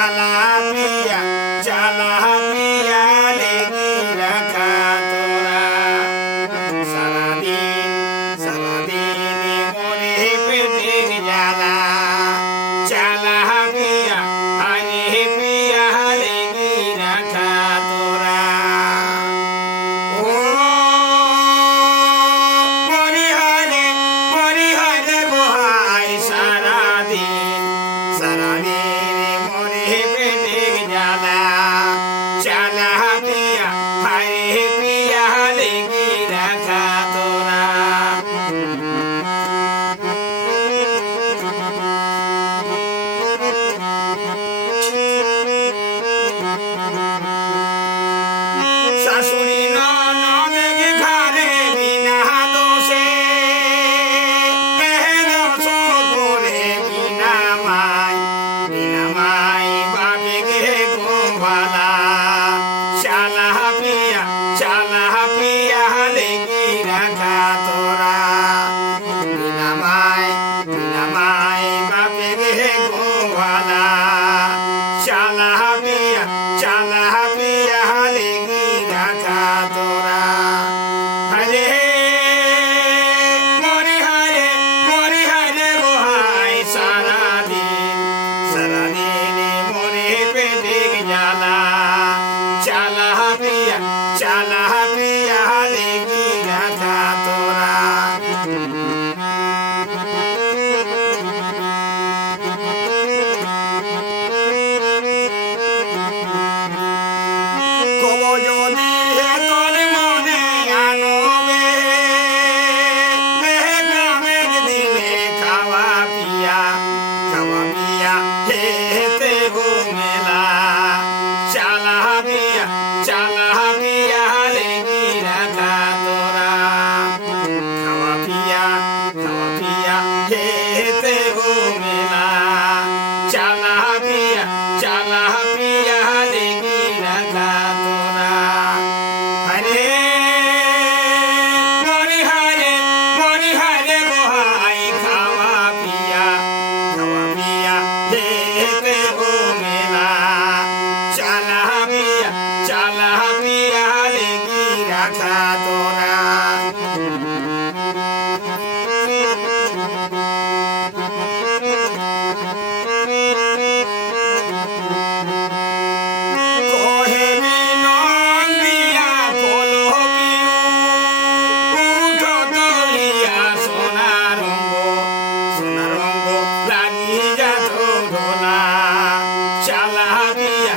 চালা পিয়া লেগে রাখা তোরা সারাদিন মনে পেটের জ্বালা চালা পিয়া লেগে রাখা তোরা ও মরিহারে বহাই সারাদিন মনে পেটের জ্বালা চালা পিয়া লেগে রাখা তোরা শাশুড়ি ননদ ঘরে বিনা দোষে করে বিনা মাই বাপে গে গোভালা চালা পিয়া লেগে রাখা তোরা বিনা মাই বাপে গে গোভালা চালা পিয়া লেগে রাখা তোরা হরে মরিহারে বহাই সারাদিন মনে পেটের জ্বালা চালা পিয়া লেগে রাখা তোরা কব যদি তোর মনে আনবে গ্রামের দিনে খাওয়া পিয়া হেতে ঘুমেলা চালা পিয়া লেগে রাখা তোরা খাওয়া পিয়া হেতে ঘুমেলা চালা পিয়া লেগে রাখা তোরা হরে মরিহারে বহাই খাওয়া পিয়া হেতে ঘুমেলা চালা পিয়া লেগে রাখা তোরা কহেনি নন্দিয়া কোলো পিউ উঠো তলিয়া সোনা রঙ্গ লাগি যাত ঢোলা চালা পিয়া